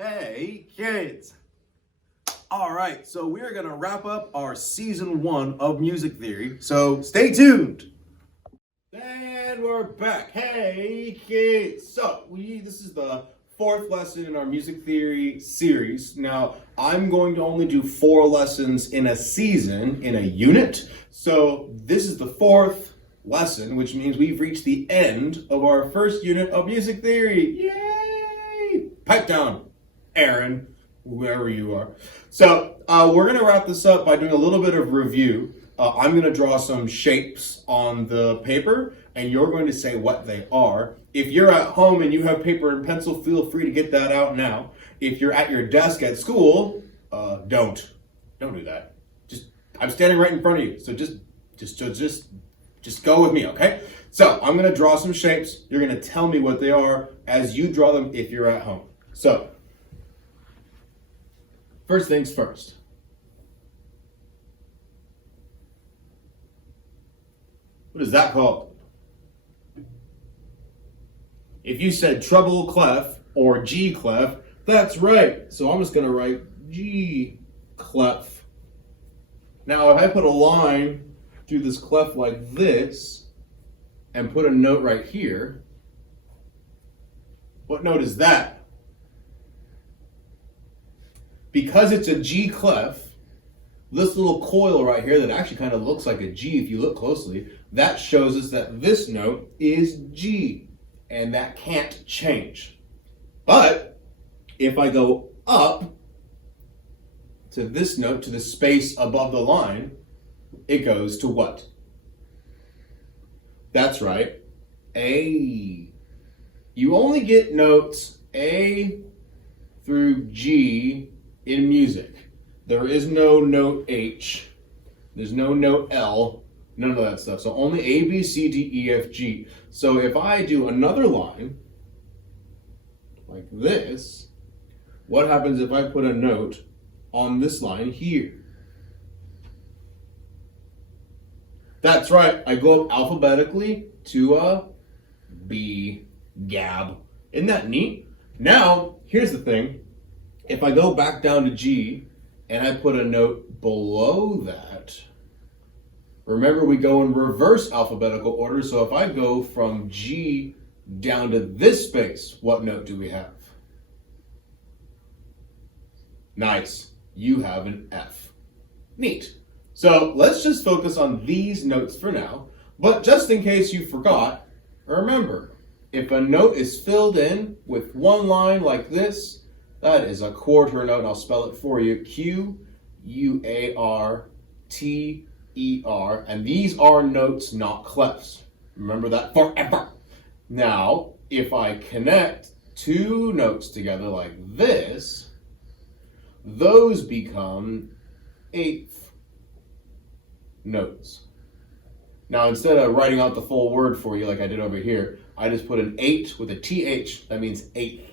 Hey kids! All right, so we're gonna wrap up our season 1 of music theory, so stay tuned. And we're back. Hey kids! So this is the 4th lesson in our music theory series. Now I'm going to only do 4 lessons in a season, in a unit. So this is the 4th lesson, which means we've reached the end of our first unit of music theory. Yay! Pipe down, Aaron, whoever you are. So we're going to wrap this up by doing a little bit of review. I'm going to draw some shapes on the paper, and you're going to say what they are. If you're at home and you have paper and pencil, feel free to get that out now. If you're at your desk at school, don't do that. I'm standing right in front of you, so just go with me, okay? So I'm going to draw some shapes. You're going to tell me what they are as you draw them if you're at home. So first things first. What is that called? If you said treble clef or G clef, that's right. So I'm just going to write G clef. Now, if I put a line through this clef like this and put a note right here, what note is that? Because it's a G clef, this little coil right here that actually kind of looks like a G if you look closely, that shows us that this note is G, and that can't change. But if I go up to this note, to the space above the line, it goes to what? That's right, A. You only get notes A through G in music. There is no note H. There's no note L. None of that stuff. So only A, B, C, D, E, F, G. So if I do another line like this, what happens if I put a note on this line here? That's right. I go up alphabetically to a B, gab. Isn't that neat? Now, here's the thing. If I go back down to G, and I put a note below that, remember we go in reverse alphabetical order, so if I go from G down to this space, what note do we have? Nice, you have an F. Neat. So let's just focus on these notes for now, but just in case you forgot, remember, if a note is filled in with one line like this, that is a quarter note, and I'll spell it for you. Q-U-A-R-T-E-R. And these are notes, not clefs. Remember that forever. Now, if I connect 2 notes together like this, those become 8th notes. Now, instead of writing out the full word for you like I did over here, I just put an 8 with a TH. That means 8th.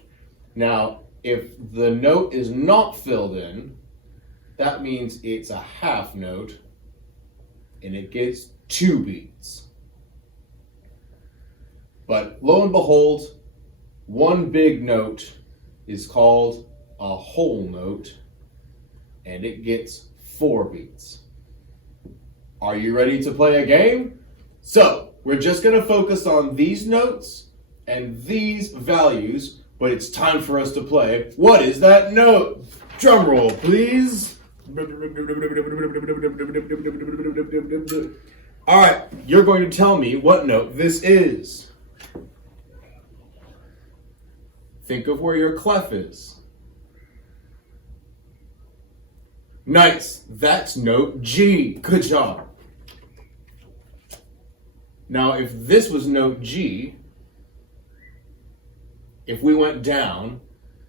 Now, if the note is not filled in, that means it's a half note, and it gets 2 beats. But lo and behold, one big note is called a whole note, and it gets 4 beats. Are you ready to play a game? So, we're just going to focus on these notes and these values, but it's time for us to play. What is that note? Drum roll, please. All right, you're going to tell me what note this is. Think of where your clef is. Nice, that's note G. Good job. Now, if this was note G, if we went down,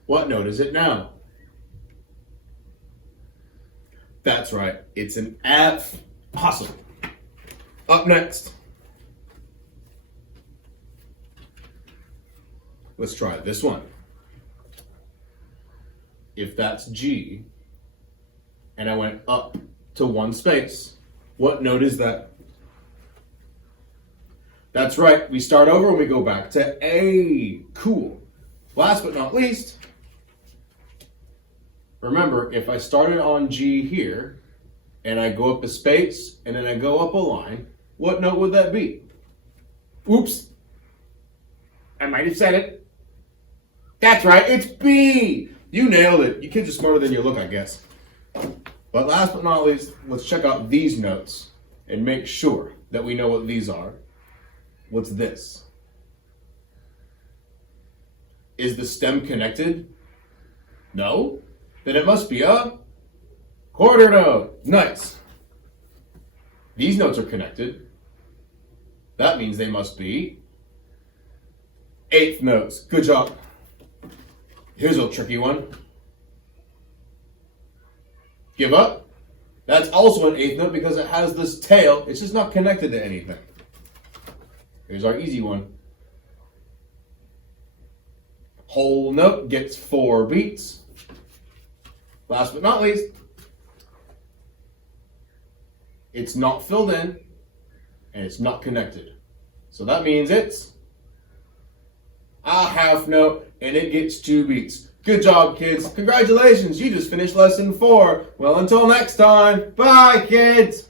what note is it now? That's right, it's an F. Awesome. Up next. Let's try this one. If that's G, and I went up to 1 space, what note is that? That's right, we start over and we go back to A. Cool. Last but not least, Remember, if I started on G here, and I go up a space, and then I go up a line, what note would that be? Oops. I might have said it. That's right, it's B. You nailed it. You kids are smarter than you look, I guess. But last but not least, let's check out these notes and make sure that we know what these are. What's this? Is the stem connected? No? Then it must be a quarter note. Nice. These notes are connected. That means they must be eighth notes. Good job. Here's a tricky one. Give up. That's also an eighth note because it has this tail. It's just not connected to anything. Here's our easy one. Whole note gets 4 beats. Last but not least, it's not filled in and it's not connected. So that means it's a half note and it gets 2 beats. Good job, kids. Congratulations, you just finished lesson 4. Well, until next time, bye, kids.